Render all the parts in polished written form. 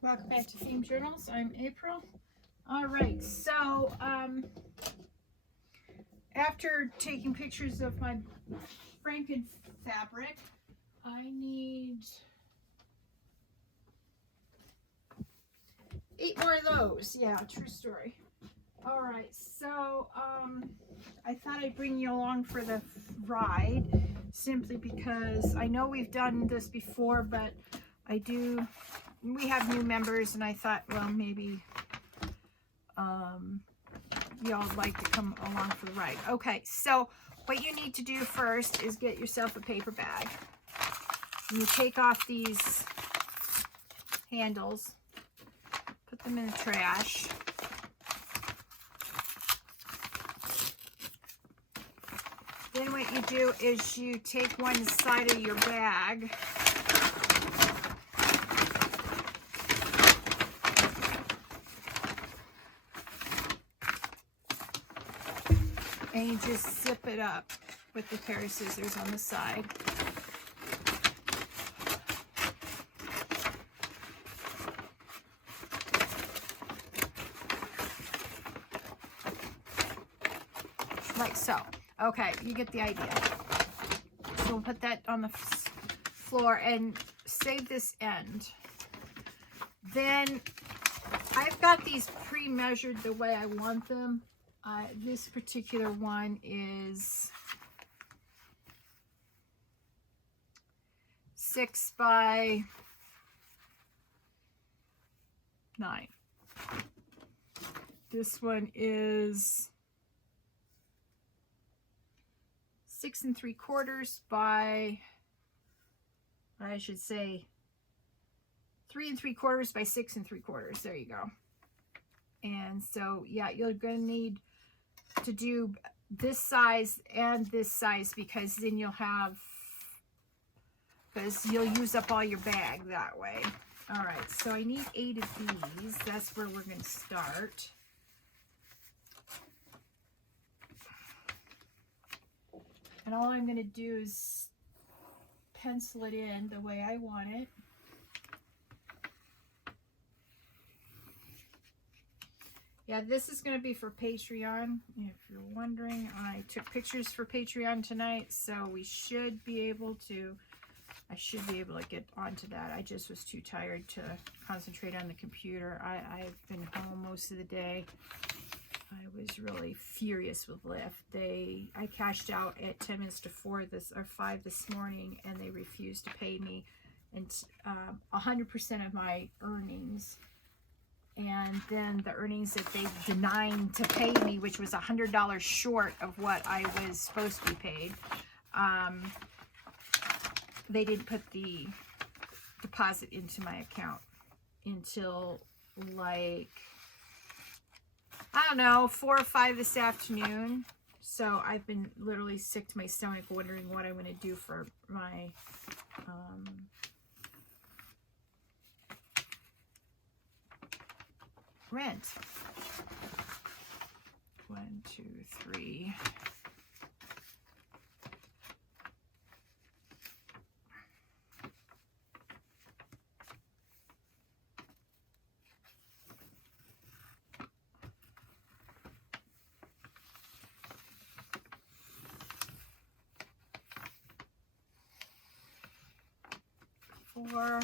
Welcome back to Themed.journals. I'm April. All right, so after taking pictures of my Fraken-Fabric, I need 8 more of those. Yeah, true story. All right, so I thought I'd bring you along for the ride simply because I know we've done this before, but we have new members, and I thought, well, maybe y'all would like to come along for the ride. Okay, so what you need to do first is get yourself a paper bag. You take off these handles, put them in the trash. Then what you do is you take one side of your bag and you just zip it up with a pair of scissors on the side. Like so. Okay, you get the idea. So we'll put that on the floor and save this end. Then I've got these pre-measured the way I want them. This particular one is 6 by 9. This one is 6 3/4 by, I should say 3 3/4 by 6 3/4. There you go. And so yeah, you're gonna need to do this size and this size because then you'll use up all your bag that way. All right, so I need 8 of these. That's where we're going to start. And all I'm going to do is pencil it in the way I want it. Yeah, this is going to be for Patreon. If you're wondering, I took pictures for Patreon tonight, so I should be able to get onto that. I just was too tired to concentrate on the computer. I've been home most of the day. I was really furious with Lyft. I cashed out at 10 minutes to 5 this morning, and they refused to pay me and 100% of my earnings. And then the earnings that they denied to pay me, which was $100 short of what I was supposed to be paid, they didn't put the deposit into my account until, like, I don't know, 4 or 5 this afternoon. So I've been literally sick to my stomach wondering what I'm going to do for my rent. 1, 2, 3. Four.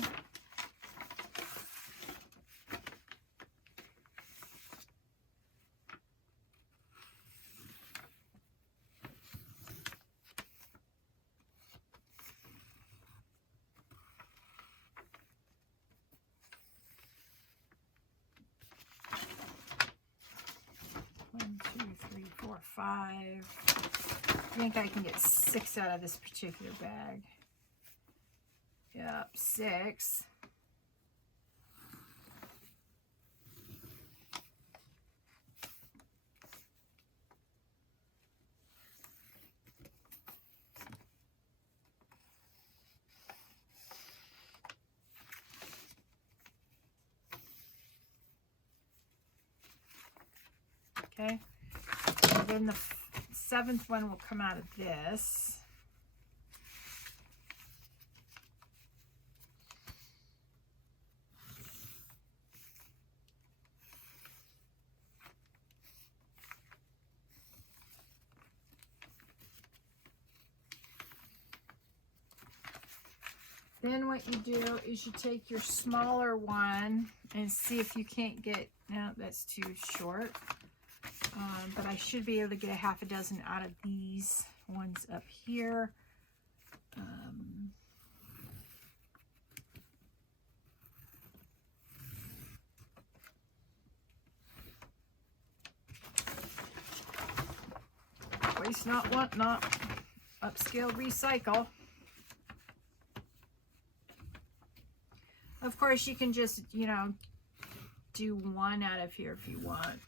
One, 2, 3, 4, 5. I think I can get 6 out of this particular bag. Yep, 6. Okay, and then the 7th one will come out of this. Then what you do is you take your smaller one and see if you can't get, no, that's too short. But I should be able to get a half a dozen out of these ones up here. Waste not, want not. Upscale, recycle. Of course, you can just, you know, do one out of here if you want.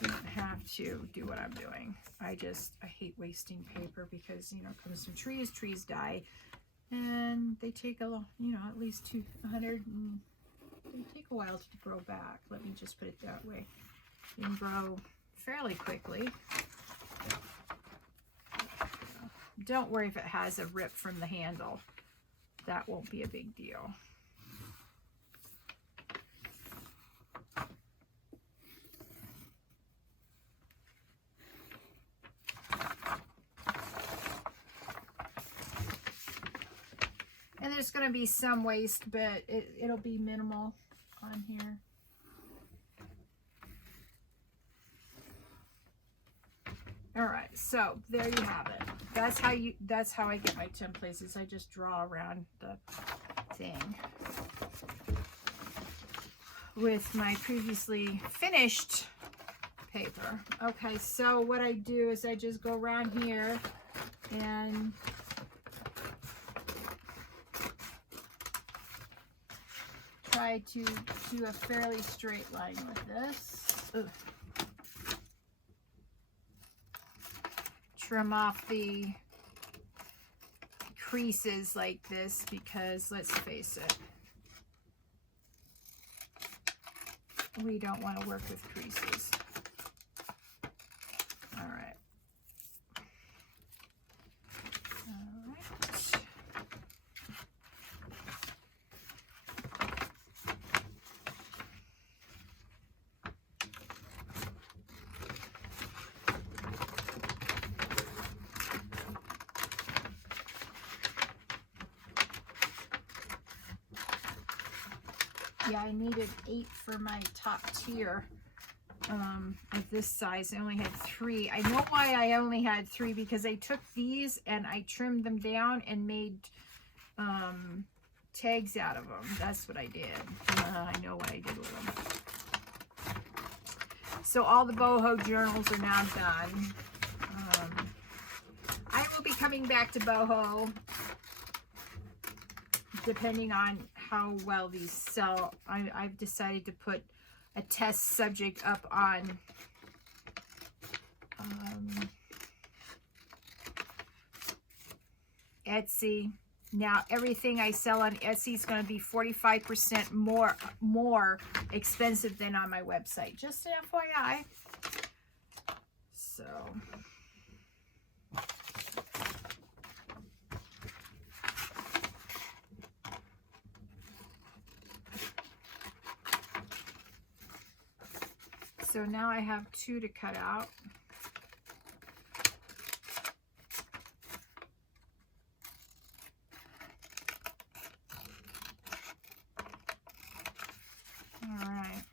You don't have to do what I'm doing. I hate wasting paper because, you know, it comes from trees. Trees die, and they take a, you know, at least 200, and they take a while to grow back. Let me just put it that way. They can grow fairly quickly. Don't worry if it has a rip from the handle. That won't be a big deal. And there's going to be some waste, but it'll be minimal on here. All right, so there you have it. That's how I get my templates, is I just draw around the thing with my previously finished paper. Okay, so what I do is I just go around here and try to do a fairly straight line with this. Ugh. Trim off the creases like this because, let's face it, we don't want to work with creases. All right. All right. Yeah, I needed 8 for my top tier of this size. I only had 3. I know why I only had 3, because I took these and I trimmed them down and made tags out of them. That's what I did. I know what I did with them. So all the boho journals are now done. I will be coming back to boho depending on how well these sell. I've decided to put a test subject up on Etsy. Now everything I sell on Etsy is going to be 45% more expensive than on my website. Just an FYI. So now I have 2 to cut out. All right.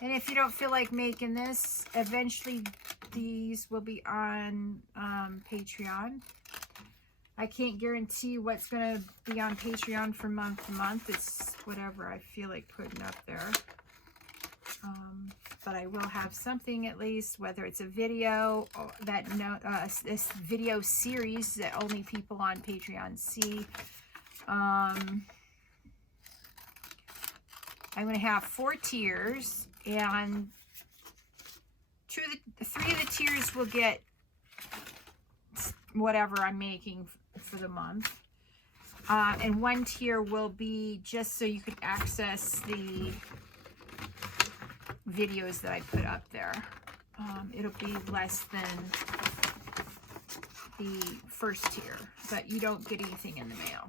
And if you don't feel like making this, eventually these will be on Patreon. I can't guarantee what's going to be on Patreon from month to month. It's whatever I feel like putting up there. But I will have something at least, whether it's a video or this video series that only people on Patreon see. I'm going to have 4 tiers, and 3 of the tiers will get whatever I'm making for the month. And 1 tier will be just so you can access the videos that I put up there. It'll be less than the first tier, but you don't get anything in the mail.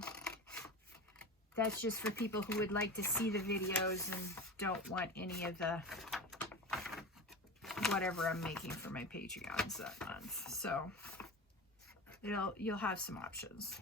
That's just for people who would like to see the videos and don't want any of the whatever I'm making for my Patreons that month. So you'll have some options.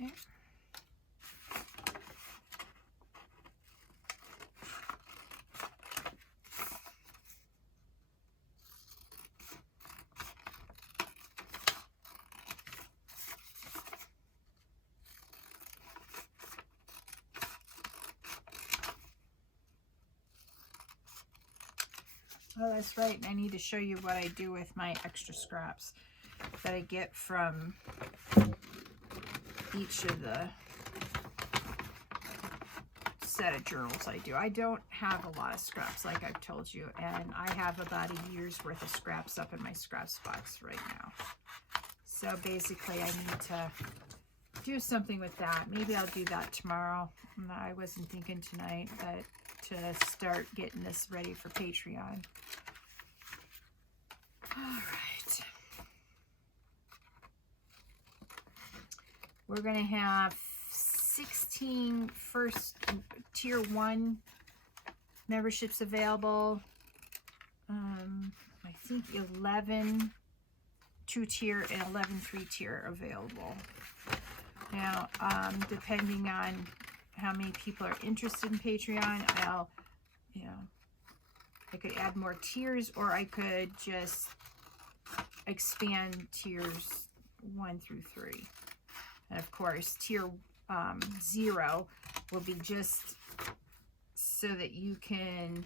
Okay. Oh, that's right. And I need to show you what I do with my extra scraps that I get from each of the set of journals I do. I don't have a lot of scraps, like I've told you, and I have about a year's worth of scraps up in my scraps box right now. So basically I need to do something with that. Maybe I'll do that tomorrow. I wasn't thinking tonight, but to start getting this ready for Patreon. All right. We're going to have 16 first tier 1 memberships available. I think 11 2-tier and 11 3-tier available. Now, depending on how many people are interested in Patreon, I could add more tiers, or I could just expand tiers 1 through 3. And of course, tier 0 will be just so that you can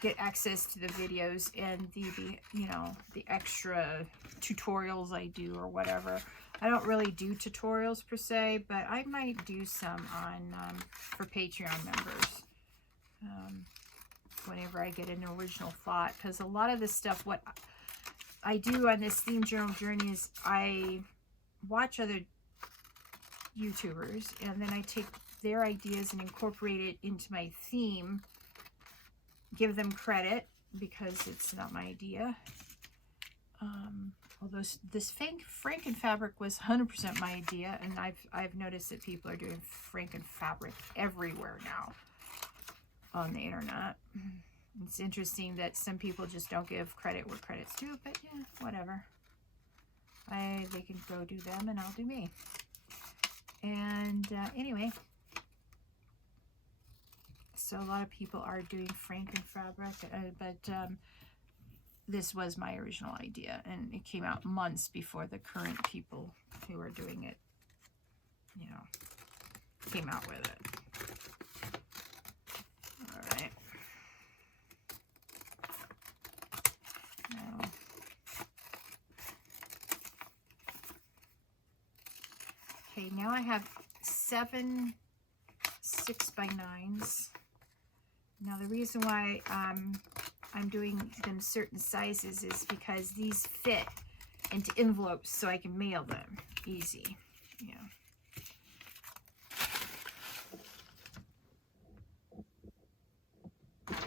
get access to the videos and the extra tutorials I do or whatever. I don't really do tutorials per se, but I might do some on for Patreon members whenever I get an original thought, because a lot of this stuff, what I do on this theme journal journey is I watch other YouTubers and then I take their ideas and incorporate it into my theme, give them credit because it's not my idea. Although this Fraken-Fabric was 100% my idea, and I've noticed that people are doing Fraken-Fabric everywhere now on the internet. It's interesting that some people just don't give credit where credit's due, but yeah, whatever. They can go do them, and I'll do me. And anyway, so a lot of people are doing Fraken-Fabric, but this was my original idea, and it came out months before the current people who are doing it, came out with it. All right. Now, okay, now I have 7 6x9s. Now the reason why I'm doing them certain sizes is because these fit into envelopes so I can mail them easy. Yeah.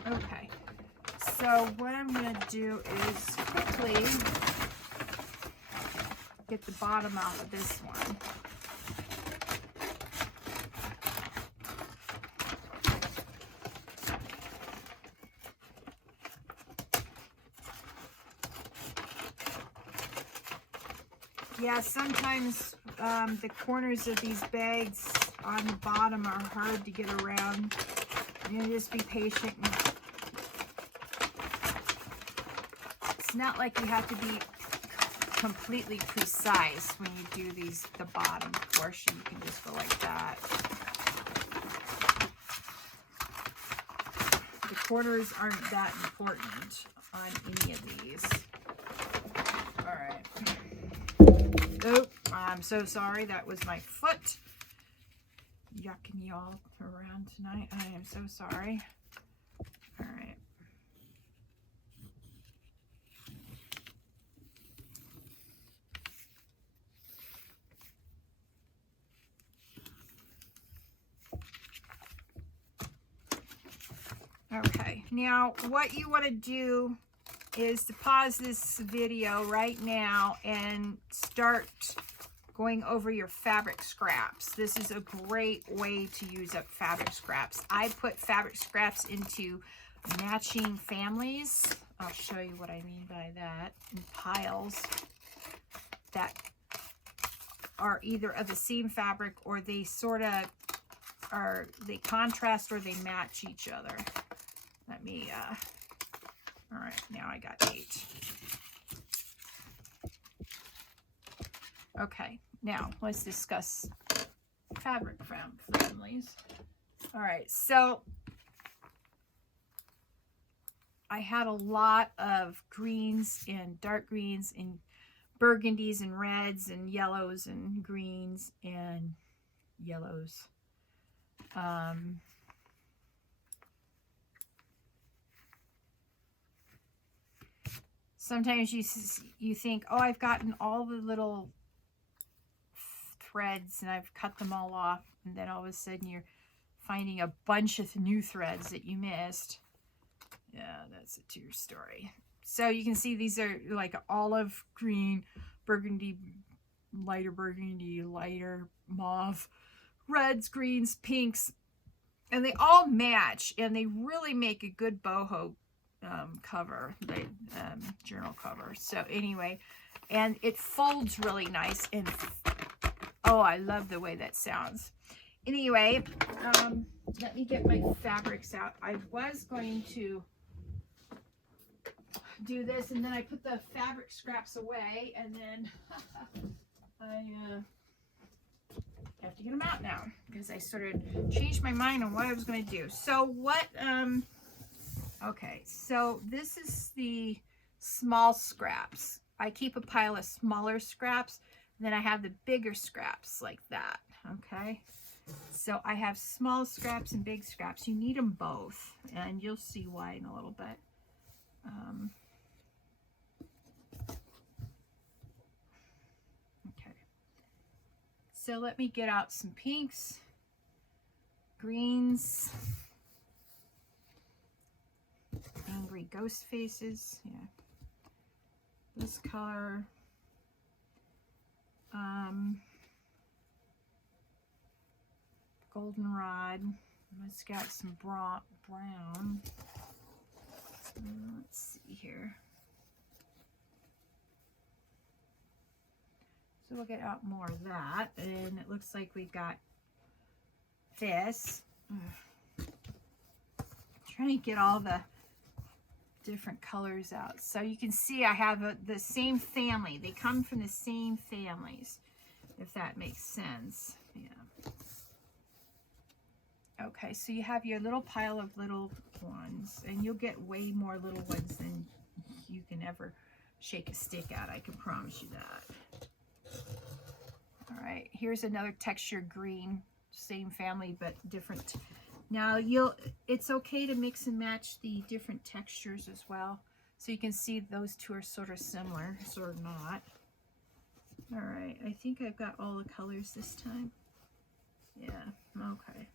Okay. So what I'm going to do is quickly get the bottom out of this one. Yeah, sometimes the corners of these bags on the bottom are hard to get around. Just be patient. It's not like you have to be completely precise when you do the bottom portion. You can just go like that. The corners aren't that important on any of these. All right. Oh, I'm so sorry. That was my foot yucking y'all around tonight. I am so sorry. All right. Okay, now what you want to do is to pause this video right now and start going over your fabric scraps. This is a great way to use up fabric scraps. I put fabric scraps into matching families. I'll show you what I mean by that. In piles that are either of the same fabric, or they sort of are, they contrast or they match each other. Let me, all right, now I got 8. Okay, now let's discuss fabric families. All right, so I had a lot of greens and dark greens and burgundies and reds and yellows and greens and yellows. Sometimes you think, oh, I've gotten all the little threads and I've cut them all off, and then all of a sudden you're finding a bunch of new threads that you missed. Yeah, that's a true story. So you can see these are like olive green, burgundy, lighter mauve, reds, greens, pinks, and they all match, and they really make a good boho cover, journal cover. So anyway, and it folds really nice, and oh, I love the way that sounds. Anyway, let me get my fabrics out. I was going to do this, and then I put the fabric scraps away, and then I have to get them out now because I sort of changed my mind on what I was going to do. So what, okay, so this is the small scraps. I keep a pile of smaller scraps, and then I have the bigger scraps like that, okay? So I have small scraps and big scraps. You need them both, and you'll see why in a little bit. Okay. So let me get out some pinks, greens, angry ghost faces, yeah, this color, goldenrod. Let's got some brown. Let's see here. So we'll get out more of that, and it looks like we've got this. Trying to get all the different colors out. So you can see I have the same family. They come from the same families, if that makes sense. Yeah. Okay, so you have your little pile of little ones, and you'll get way more little ones than you can ever shake a stick at. I can promise you that. All right, here's another texture green, same family but different. Now it's okay to mix and match the different textures as well. So you can see those two are sort of similar, sort of not. All right, I think I've got all the colors this time. Yeah, okay.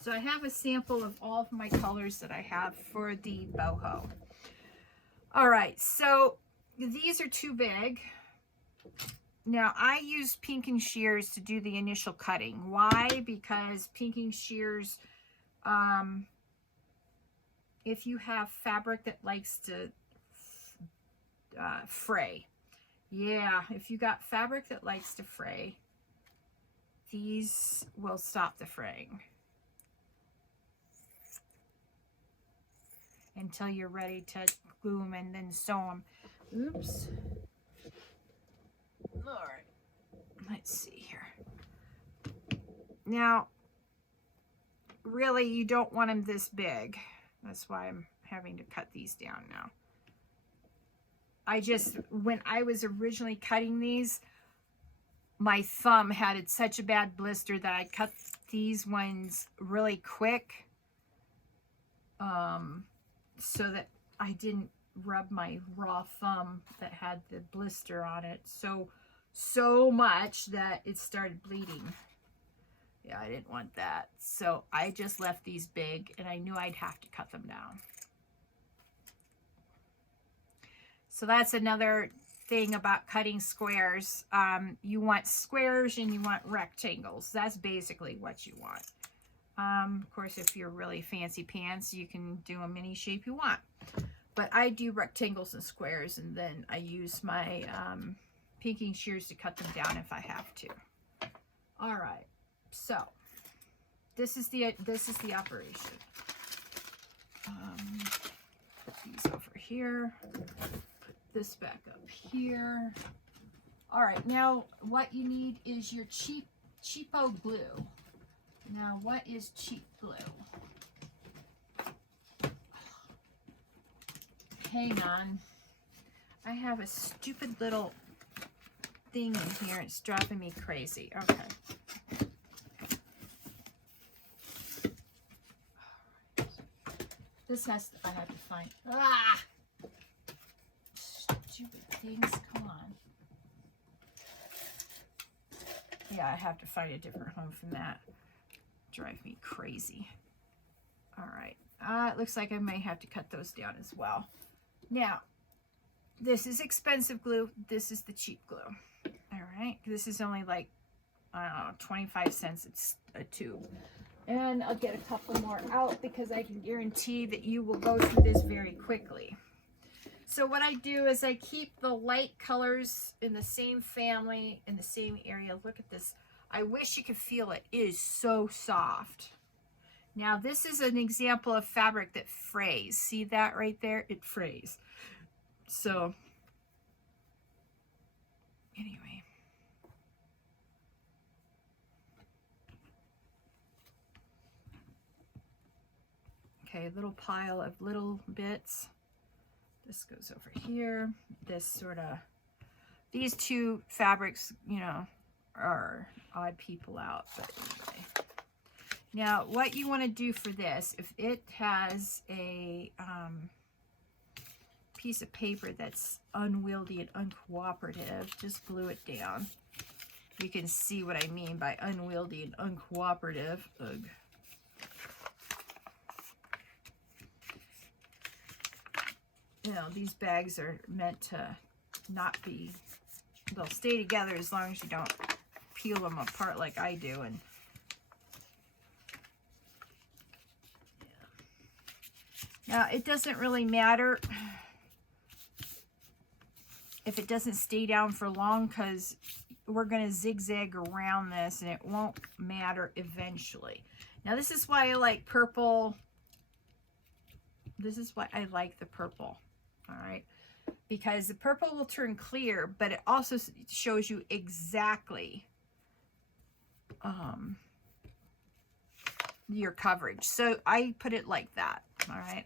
So I have a sample of all of my colors that I have for the boho. All right, so these are too big. Now I use pinking shears to do the initial cutting. Why? Because pinking shears, if you have fabric that likes to fray, yeah, if you got fabric that likes to fray, these will stop the fraying until you're ready to glue them and then sew them. Oops. All right, let's see here. Now, really, you don't want them this big. That's why I'm having to cut these down now. When I was originally cutting these, my thumb had such a bad blister that I cut these ones really quick, so that I didn't rub my raw thumb that had the blister on it so much that it started bleeding. Yeah, I didn't want that. So I just left these big, and I knew I'd have to cut them down. So that's another thing about cutting squares. You want squares and you want rectangles. That's basically what you want. Of course, if you're really fancy pants, you can do them any shape you want. But I do rectangles and squares, and then I use my pinking shears to cut them down if I have to. All right, so this is the operation. Put these over here. Put this back up here. All right, now what you need is your cheapo glue. Now, what is cheap glue? Hang on. I have a stupid little thing in here. It's driving me crazy. Okay. This I have to find. Ah! Stupid things. Come on. Yeah, I have to find a different home from that. Drive me crazy. All right. It looks like I may have to cut those down as well. Now, this is expensive glue. This is the cheap glue. All right. This is only like, I don't know, 25 cents. It's a tube. And I'll get a couple more out because I can guarantee that you will go through this very quickly. So what I do is I keep the light colors in the same family, in the same area. Look at this. I wish you could feel it. It is so soft. Now this is an example of fabric that frays. See that right there? It frays. So anyway. Okay, a little pile of little bits. This goes over here. This sort of, these two fabrics, you know, are odd people out, but anyway. Now, what you want to do for this, if it has a piece of paper that's unwieldy and uncooperative, just glue it down. You can see what I mean by unwieldy and uncooperative. Ugh. You know, these bags are meant to not be, they'll stay together as long as you don't peel them apart like I do. And now it doesn't really matter if it doesn't stay down for long, because we're going to zigzag around this and it won't matter eventually. Now this is why I like purple. This is why I like the purple. All right, because the purple will turn clear, but it also shows you exactly your coverage. So I put it like that. All right,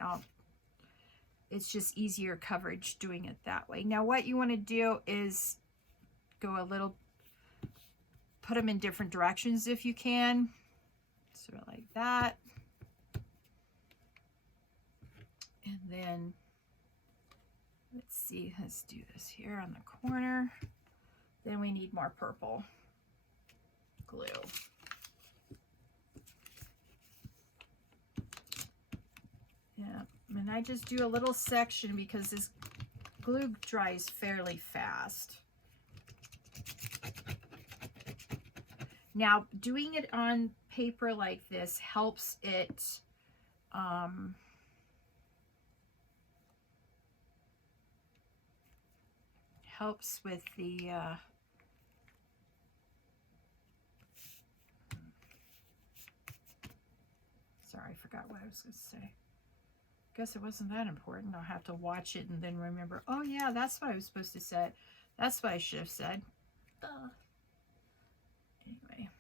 it's just easier coverage doing it that way. Now what you want to do is go a little, put them in different directions if you can, sort of like that. And then let's see, let's do this here on the corner. Then we need more purple glue. Yeah, and I just do a little section because this glue dries fairly fast. Now, doing it on paper like this helps it helps with the sorry, I forgot what I was going to say. Guess it wasn't that important. I'll have to watch it and then remember, oh yeah, that's what I was supposed to say. That's what I should have said. Anyway,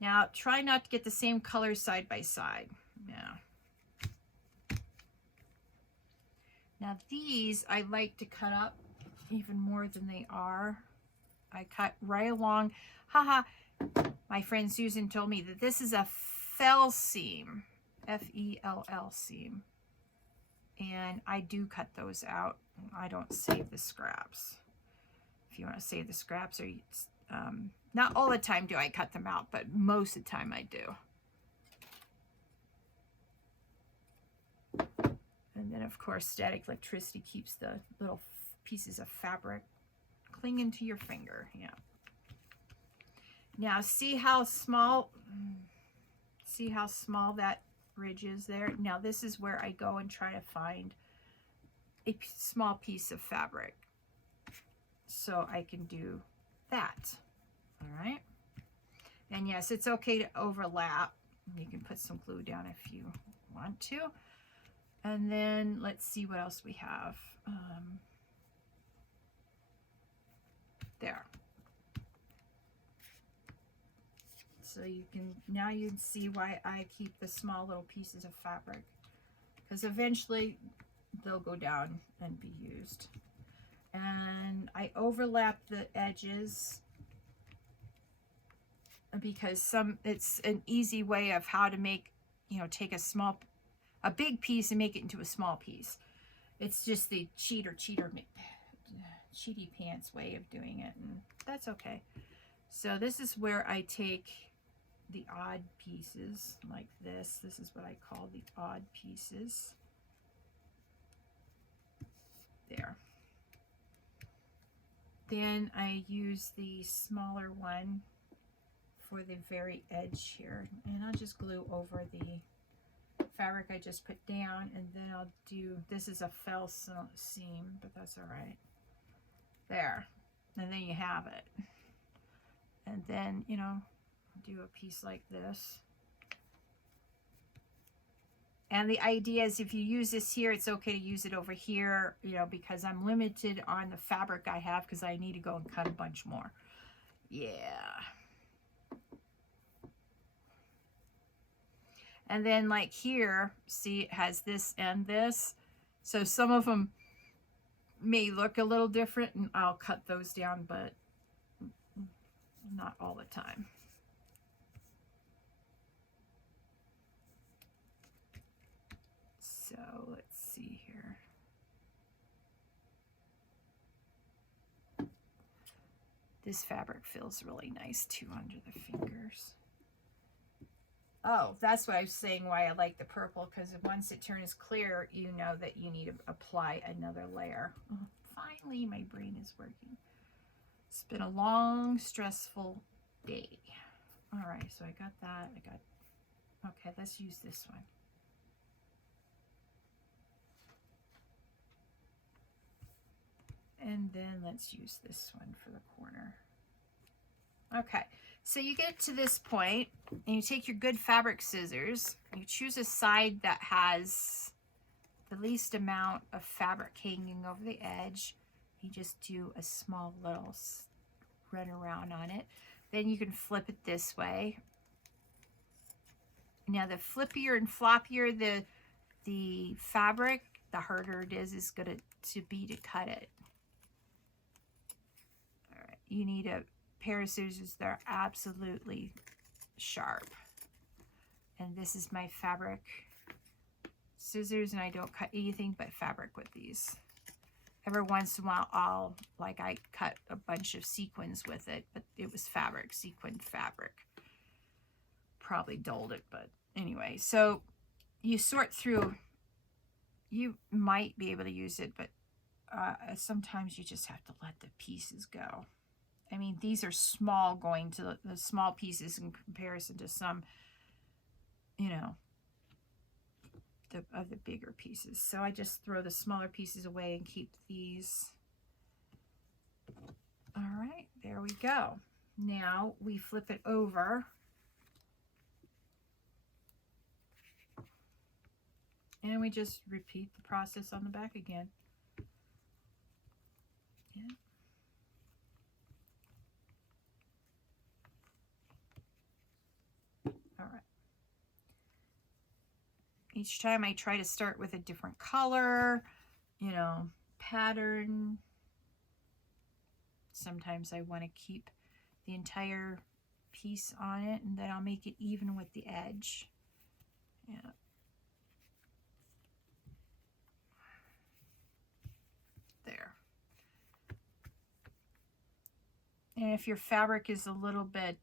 now try not to get the same colors side by side. Now these I like to cut up even more than they are. I cut right along. Haha, my friend Susan told me that this is a fell seam, F-E-L-L seam. And I do cut those out. I don't save the scraps. If you want to save the scraps, or Not all the time do I cut them out, but most of the time I do. And then of course static electricity keeps the little pieces of fabric clinging to your finger. Yeah. Now see how small that ridge is there? Now this is where I go and try to find a small piece of fabric so I can do that. All right. And yes, it's okay to overlap. You can put some glue down if you want to. And then let's see what else we have. There. So you can see why I keep the small little pieces of fabric, because eventually they'll go down and be used. And I overlap the edges because it's an easy way of how to make, take a big piece and make it into a small piece. It's just the cheaty pants way of doing it, and that's okay. So this is where I take the odd pieces like this. This is what I call the odd pieces. There. Then I use the smaller one for the very edge here, and I'll just glue over the fabric I just put down, and then I'll do, this is a fell seam, but that's all right. There. And then you have it. And then, do a piece like this. And the idea is if you use this here, it's okay to use it over here, because I'm limited on the fabric I have because I need to go and cut a bunch more. Yeah. And then like here, see, it has this and this. So some of them may look a little different, and I'll cut those down, but not all the time. So let's see here. This fabric feels really nice too under the fingers. Oh, that's what I was saying why I like the purple, because once it turns clear, you know that you need to apply another layer. Oh, finally, my brain is working. It's been a long, stressful day. All right, so I got that. Okay, let's use this one. And then let's use this one for the corner. Okay, so you get to this point and you take your good fabric scissors, you choose a side that has the least amount of fabric hanging over the edge. You just do a small little run around on it. Then you can flip it this way. Now the flippier and floppier the fabric, the harder it is going to be to cut it. All right, you need a pair of scissors that are absolutely sharp. And this is my fabric scissors, and I don't cut anything but fabric with these. Every once in a while, I cut a bunch of sequins with it, but it was fabric, sequined fabric. Probably dulled it, but anyway. So you sort through. You might be able to use it, but sometimes you just have to let the pieces go. I mean, these are small, going to the small pieces in comparison to some, the other bigger pieces. So I just throw the smaller pieces away and keep these. All right, there we go. Now we flip it over. And we just repeat the process on the back again. Yeah. All right. Each time I try to start with a different color, pattern. Sometimes I want to keep the entire piece on it, and then I'll make it even with the edge. Yeah. There. And if your fabric is a little bit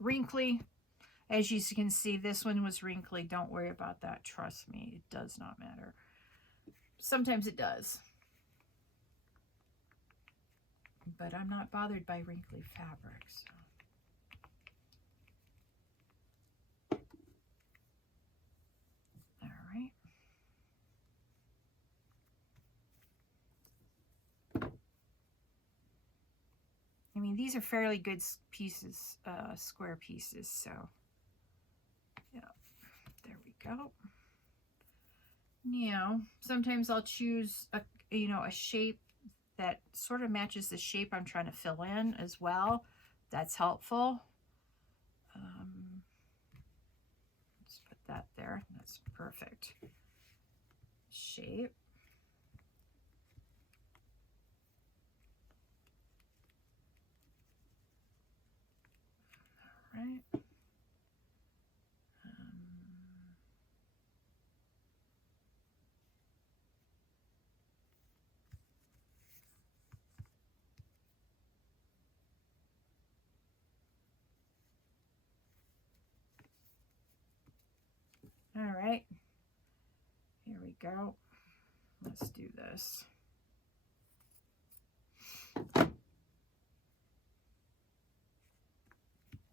wrinkly, as you can see, this one was wrinkly. Don't worry about that. Trust me, it does not matter. Sometimes it does. But I'm not bothered by wrinkly fabric. So. All right. I mean, these are fairly good pieces, square pieces, so yeah, there we go. Now, sometimes I'll choose a shape that sort of matches the shape I'm trying to fill in as well. That's helpful. Let's put that there. That's perfect shape. All right. All right, here we go. Let's do this.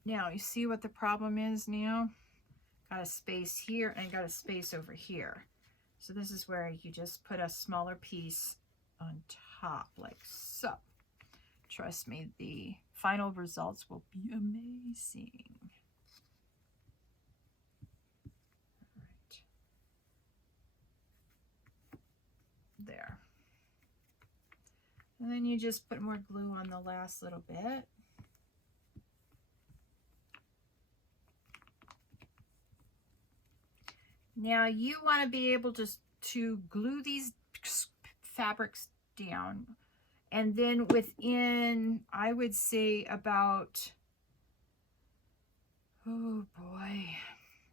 Now, you see what the problem is now? Got a space here and got a space over here. So this is where you just put a smaller piece on top, like so. Trust me, the final results will be amazing. There. And then you just put more glue on the last little bit. Now you want to be able to glue these fabrics down, and then within, I would say about, oh boy,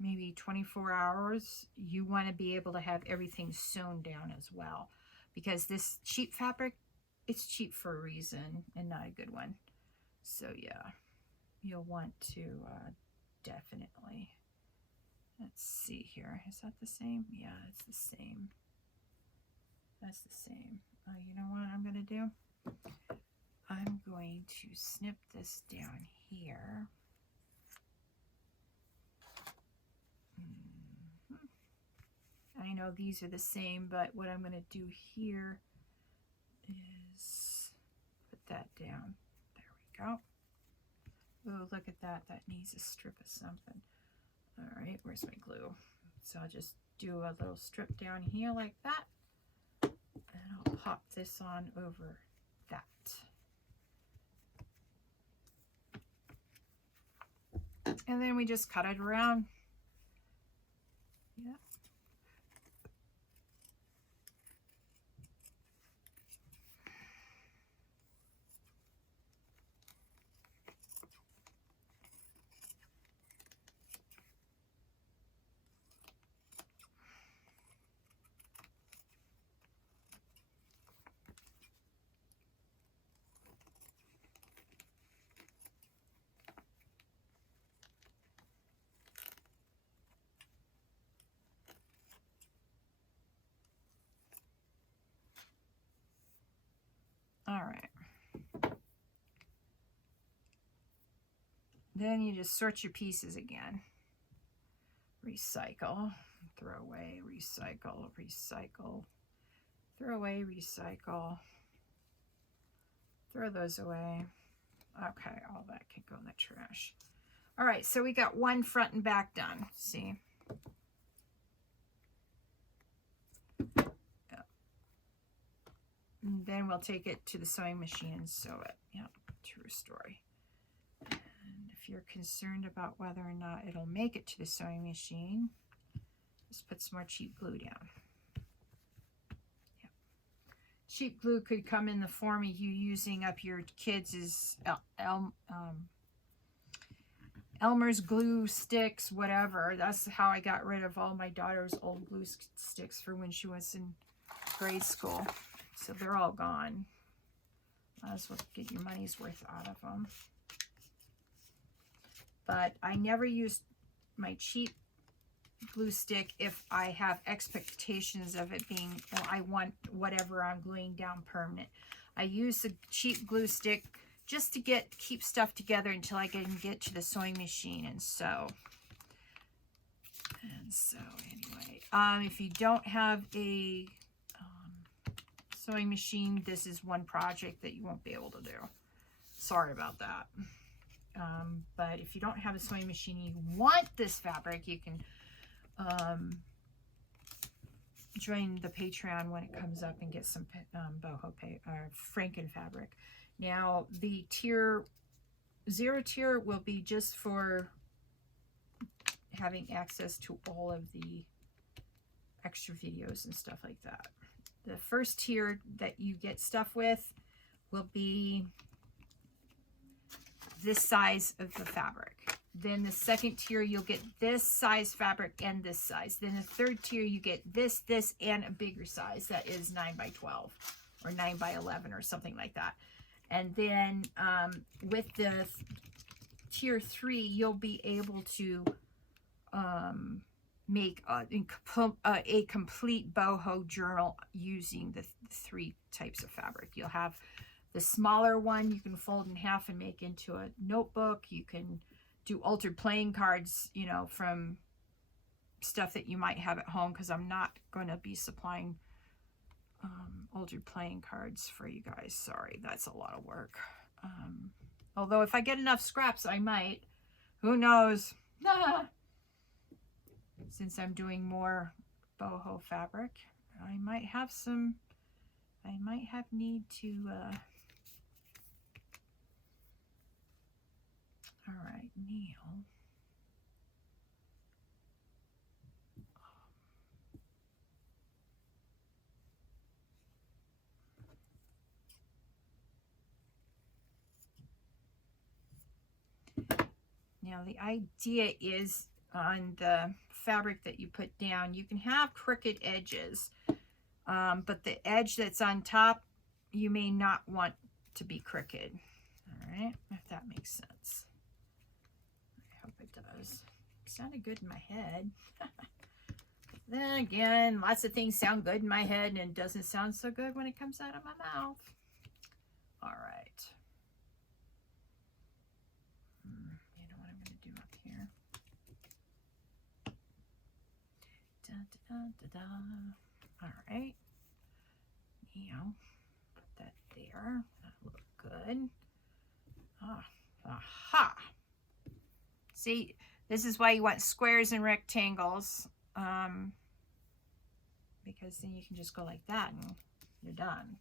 maybe 24 hours, you want to be able to have everything sewn down as well, because this cheap fabric, it's cheap for a reason and not a good one. So yeah, you'll want to definitely, let's see here, is that the same? Yeah, it's the same. That's the same. You know what I'm going to do? I'm going to snip this down here. I know these are the same, but what I'm going to do here is put that down. There we go. Oh, look at that. That needs a strip of something. All right, where's my glue? So I'll just do a little strip down here like that. And I'll pop this on over that. And then we just cut it around. Yeah. All right. Then you just sort your pieces again. Recycle, throw away, recycle, recycle, throw away, recycle, throw those away. Okay, all that can go in the trash. All right, so we got one front and back done. See? And then we'll take it to the sewing machine and sew it. Yeah, true story. And if you're concerned about whether or not it'll make it to the sewing machine, just put some more cheap glue down. Yeah. Cheap glue could come in the form of you using up your kids' Elmer's glue sticks, whatever. That's how I got rid of all my daughter's old glue sticks for when she was in grade school. So they're all gone. Might as well get your money's worth out of them. But I never use my cheap glue stick if I have expectations of it being, well, I want whatever I'm gluing down permanent. I use a cheap glue stick just to keep stuff together until I can get to the sewing machine and sew. And so anyway, if you don't have a sewing machine, this is one project that you won't be able to do. Sorry about that. But if you don't have a sewing machine and you want this fabric, you can join the Patreon when it comes up and get some boho or Fraken-Fabric. Now the zero tier will be just for having access to all of the extra videos and stuff like that. The first tier that you get stuff with will be this size of the fabric. Then the second tier, you'll get this size fabric and this size. Then the third tier, you get this, and a bigger size that is 9 by 12 or 9 by 11 or something like that. And then with the tier 3, you'll be able to make a complete boho journal using the 3 types of fabric. You'll have the smaller one you can fold in half and make into a notebook. You can do altered playing cards, you know, from stuff that you might have at home, because I'm not going to be supplying altered playing cards for you guys. Sorry, that's a lot of work. Although if I get enough scraps, I might. Who knows? Since I'm doing more boho fabric, I might have need to all right, Neil. Now the idea is on the fabric that you put down, you can have crooked edges, but the edge that's on top, you may not want to be crooked. All right, if that makes sense. I hope it does. Sounded good in my head. Then again, lots of things sound good in my head and it doesn't sound so good when it comes out of my mouth. All right. You know what I'm going to do up here? Da, da, da, da, da. All right. Now, put that there. That'll look good. Aha. See, this is why you want squares and rectangles, because then you can just go like that and you're done.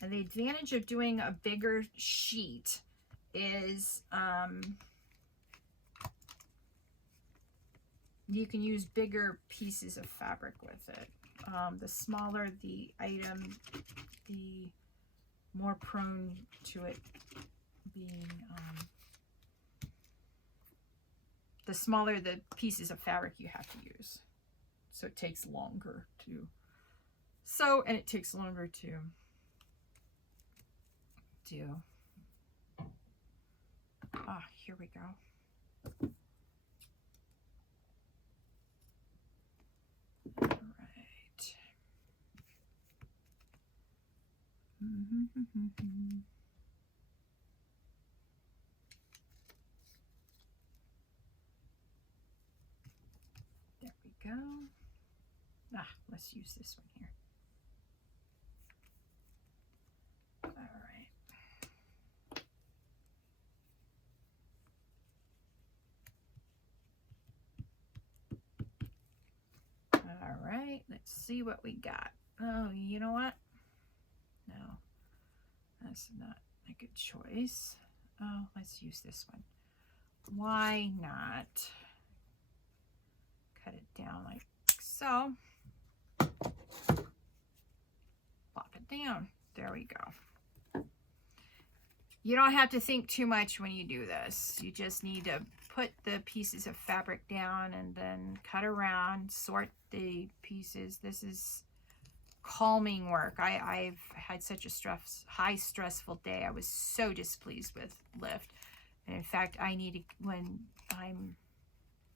And the advantage of doing a bigger sheet is you can use bigger pieces of fabric with it. The smaller the item, the more prone to it being, the smaller the pieces of fabric you have to use. So it takes longer to sew, and it takes longer to do. Here we go. All right. There we go. Let's use this one here. All right. All right, let's see what we got. Oh, you know what? No, that's not a good choice. Oh, let's use this one. Why not? Cut it down like so. Plop it down. There we go. You don't have to think too much when you do this. You just need to put the pieces of fabric down and then cut around, sort the pieces. This is calming work. I've had such a high stressful day. I was so displeased with Lift. And in fact, I need to, when I'm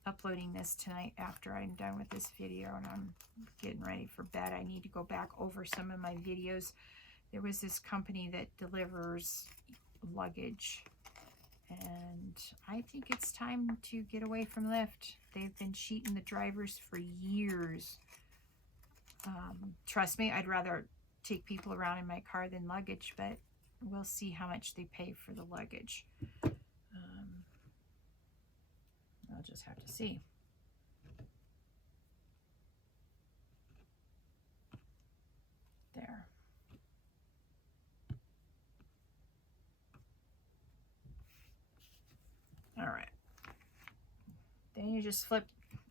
uploading this tonight after I'm done with this video and I'm getting ready for bed, I need to go back over some of my videos. There was this company that delivers luggage, and I think it's time to get away from Lyft. They've been cheating the drivers for years. Trust me, I'd rather take people around in my car than luggage, but we'll see how much they pay for the luggage. I'll just have to see. There. All right. Then you just flip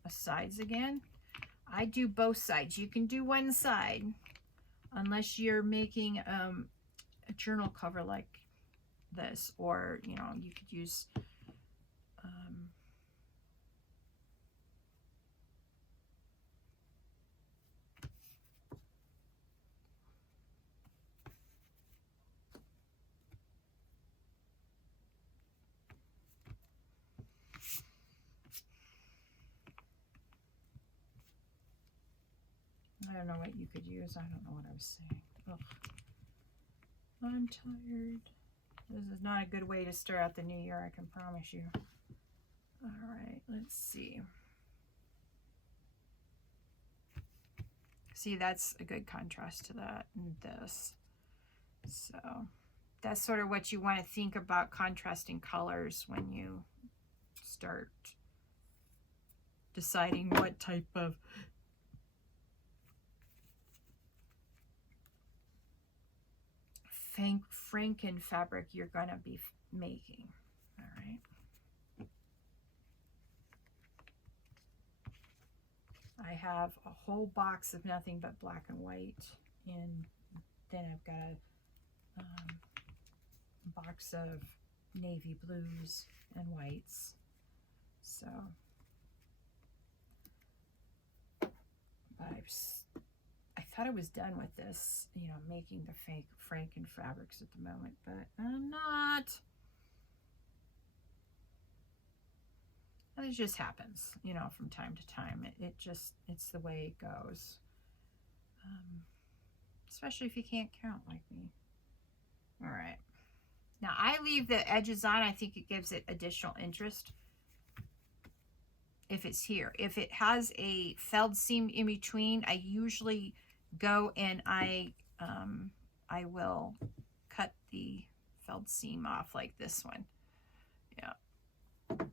the sides again. I do both sides. You can do one side unless you're making a journal cover like this, or you know, you could use I don't know what you could use. I don't know what I was saying. Ugh. I'm tired. This is not a good way to start out the new year, I can promise you. All right, let's see. See, that's a good contrast to that and this. So that's sort of what you want to think about contrasting colors when you start deciding what type of Fraken-Fabric you're going to be making. All right. I have a whole box of nothing but black and white, and then I've got a box of navy blues and whites. So, but I thought I was done with this, you know, making the fake Fraken-Fabrics at the moment, but I'm not. And it just happens, you know, from time to time. It's the way it goes. Especially if you can't count like me. All right. Now I leave the edges on. I think it gives it additional interest. If it's here. If it has a felled seam in between, I usually go and I will cut the felled seam off like this one. Yeah,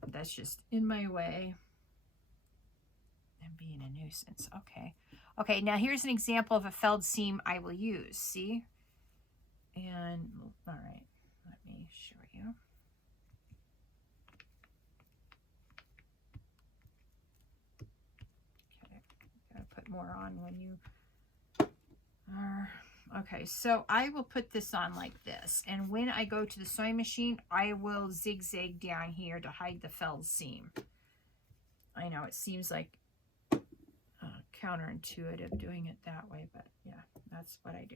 that's just in my way and being a nuisance. Okay, now here's an example of a felled seam I will use. See? And all right, let me show you. Okay, gotta put more on when you are. Okay, so I will put this on like this, and when I go to the sewing machine, I will zigzag down here to hide the felled seam. I know it seems like counterintuitive doing it that way, but yeah, that's what I do.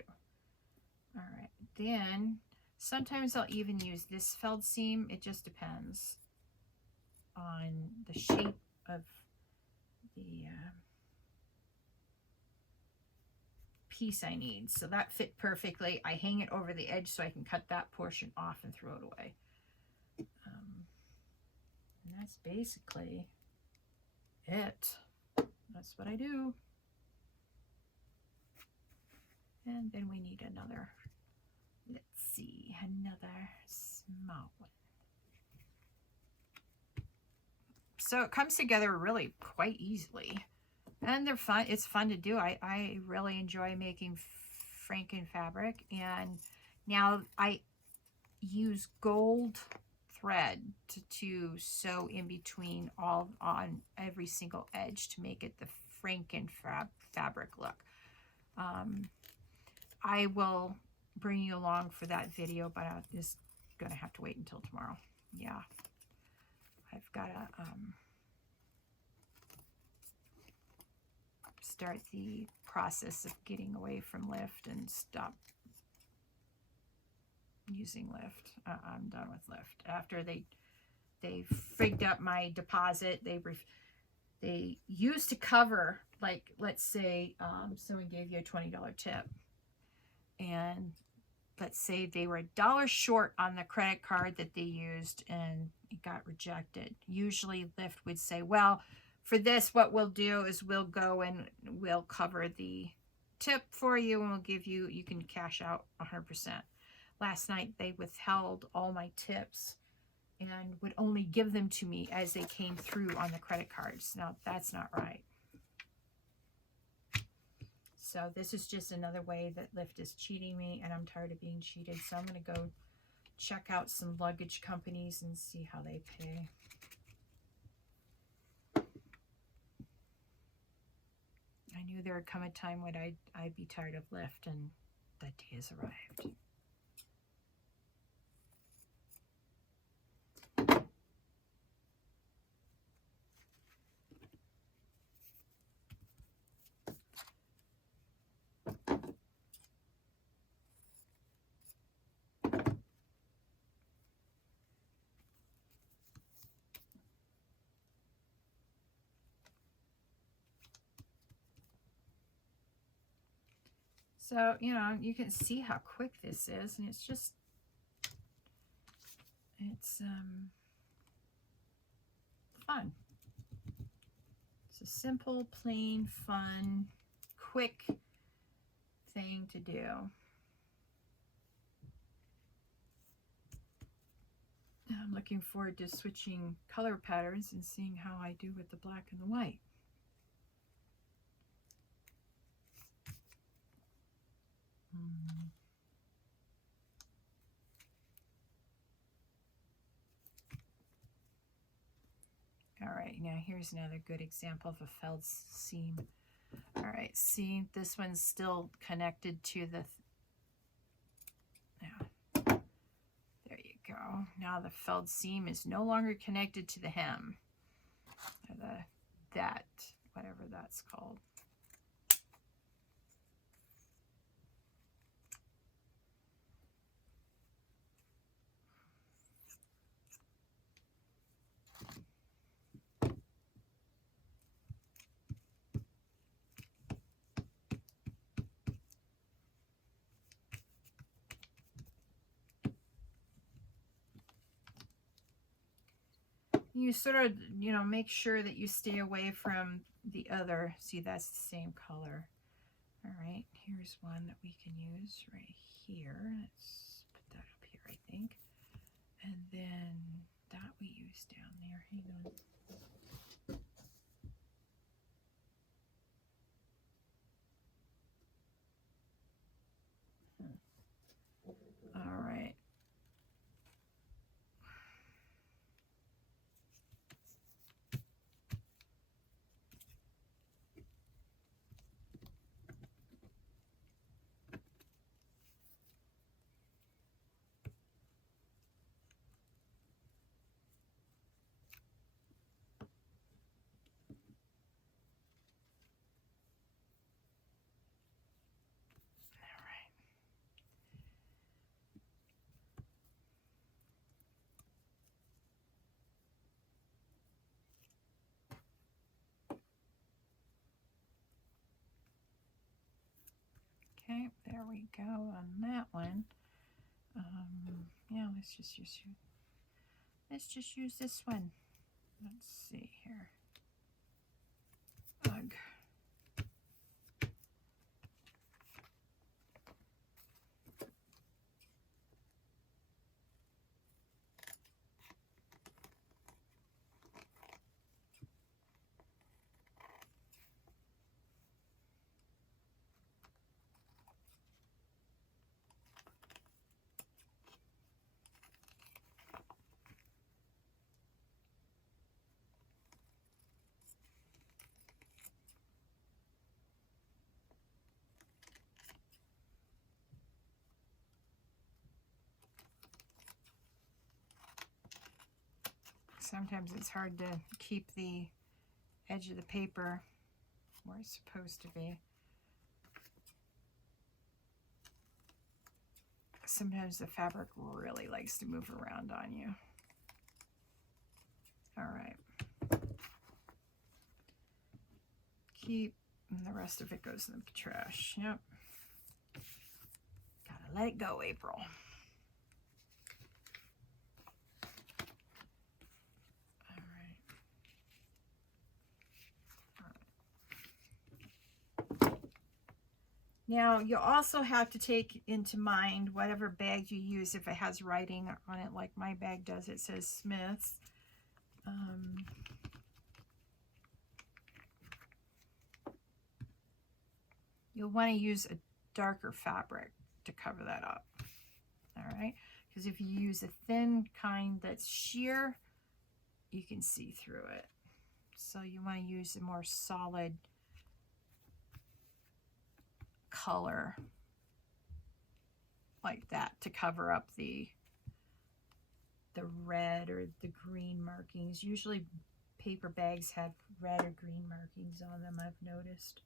All right, then sometimes I'll even use this felled seam. It just depends on the shape of the piece I need. So that fit perfectly. I hang it over the edge so I can cut that portion off and throw it away. And that's basically it. That's what I do. And then we need another, let's see, another small one. So it comes together really quite easily. And they're fun. It's fun to do. I really enjoy making Fraken-Fabric. And now I use gold thread to sew in between on every single edge to make it the Fraken-Fabric look. I will bring you along for that video, but I'll just going to have to wait until tomorrow. Yeah. I've got to start the process of getting away from Lyft and stop using Lyft. I'm done with Lyft. After they frigged up my deposit, they used to cover, like, let's say someone gave you a $20 tip, and let's say they were $1 short on the credit card that they used and it got rejected. Usually Lyft would say, well, for this, what we'll do is we'll go and we'll cover the tip for you and we'll give you, you can cash out 100%. Last night they withheld all my tips and would only give them to me as they came through on the credit cards. Now, that's not right. So this is just another way that Lyft is cheating me, and I'm tired of being cheated. So I'm going to go check out some luggage companies and see how they pay. I knew there would come a time when I'd be tired of Lyft, and that day has arrived. So, you know, you can see how quick this is, and it's just, it's fun. It's a simple, plain, fun, quick thing to do. I'm looking forward to switching color patterns and seeing how I do with the black and the white. All right, now here's another good example of a felled seam. All right, see, this one's still connected to the, yeah, there you go. Now the felled seam is no longer connected to the hem, or that, whatever that's called. You sort of, you know, make sure that you stay away from the other. See, that's the same color. All right, here's one that we can use right here. Let's put that up here, I think. And then that we use down there. Hang on. All right. Okay, there we go on that one. Yeah, let's just use this one. Let's see here. Ugh. Sometimes it's hard to keep the edge of the paper where it's supposed to be. Sometimes the fabric really likes to move around on you. All right. Keep, and the rest of it goes in the trash. Yep. Gotta let it go, April. Now, you also have to take into mind whatever bag you use. If it has writing on it, like my bag does, it says Smith's. You'll want to use a darker fabric to cover that up. All right, because if you use a thin kind that's sheer, you can see through it. So you want to use a more solid color like that to cover up the red or the green markings. Usually paper bags have red or green markings on them, I've noticed.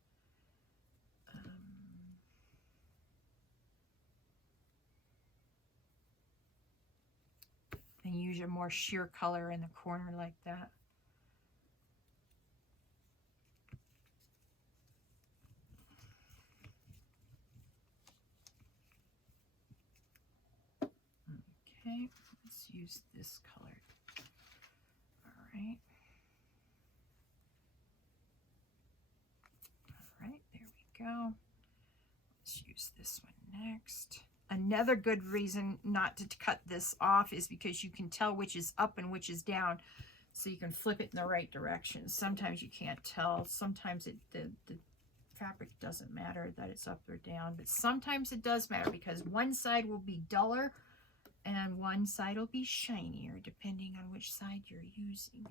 And use a more sheer color in the corner like that. Okay, let's use this color. All right. All right, there we go. Let's use this one next. Another good reason not to cut this off is because you can tell which is up and which is down, so you can flip it in the right direction. Sometimes you can't tell. Sometimes the fabric doesn't matter that it's up or down, but sometimes it does matter because one side will be duller and one side will be shinier depending on which side you're using.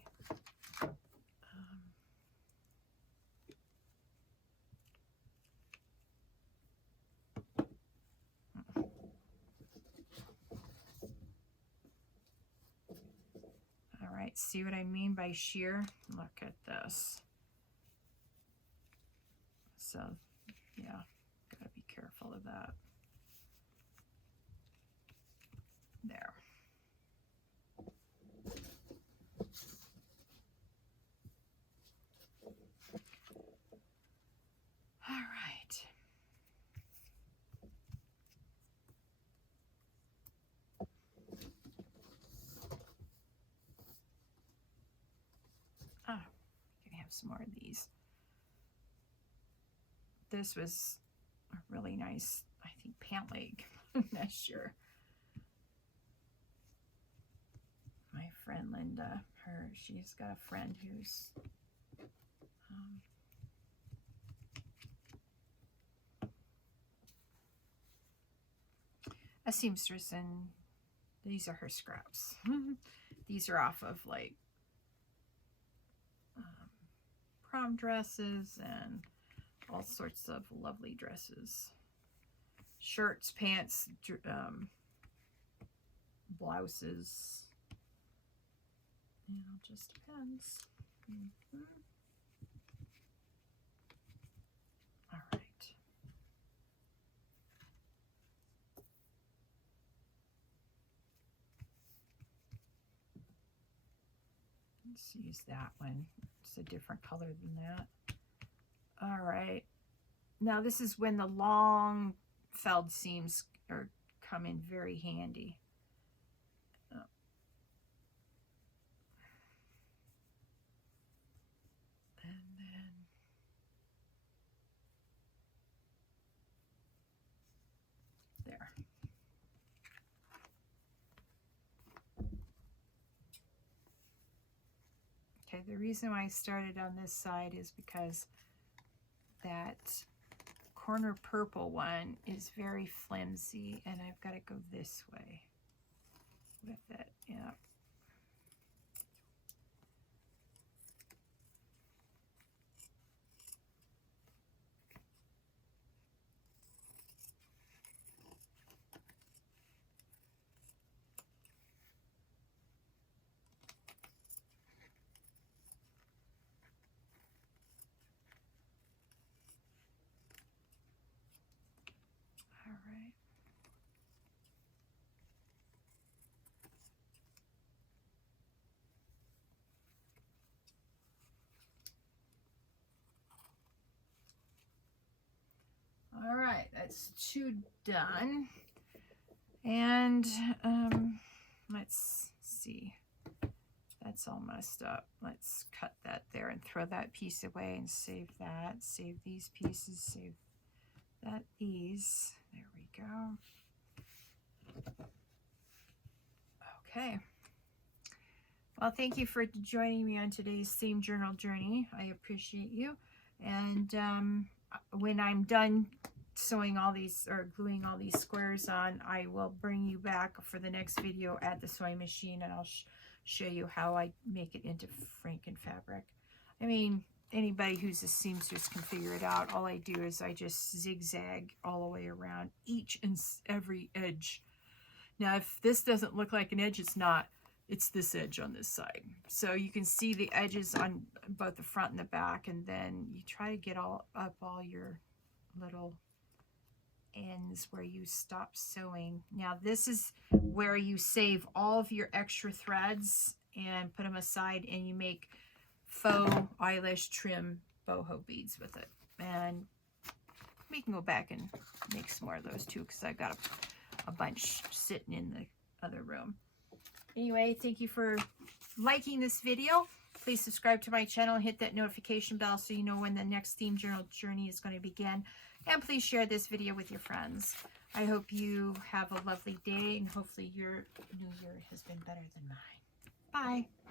All right, see what I mean by sheer? Look at this. So, yeah, gotta be careful of that. There. All right. Ah, you can have some more of these. This was a really nice, I think, pant leg this year. My friend Linda, she's got a friend who's a seamstress, and these are her scraps. These are off of like prom dresses and all sorts of lovely dresses. Shirts, pants, blouses. You know, it just depends. All right. Let's use that one. It's a different color than that. All right. Now this is when the long felled seams come in very handy. And then there. Okay, the reason why I started on this side is because that corner purple one is very flimsy and I've got to go this way with it. Yeah. that's 2 done. And let's see. That's all messed up. Let's cut that there and throw that piece away and save that. Save these pieces. Save that. These. There we go. Okay. Well, thank you for joining me on today's theme journal journey. I appreciate you. And when I'm done sewing all these or gluing all these squares on, I will bring you back for the next video at the sewing machine, and I'll show you how I make it into Fraken-Fabric. I mean, anybody who's a seamstress can figure it out. All I do is I just zigzag all the way around each and every edge. Now, if this doesn't look like an edge, it's not. It's this edge on this side. So you can see the edges on both the front and the back, and then you try to get all your little ends where you stop sewing. Now this is where you save all of your extra threads and put them aside, and you make faux eyelash trim boho beads with it. And we can go back and make some more of those too, because I've got a bunch sitting in the other room. Anyway, thank you for liking this video. Please subscribe to my channel and hit that notification bell so you know when the next theme journal journey is going to begin. And please share this video with your friends. I hope you have a lovely day, and hopefully your new year has been better than mine. Bye.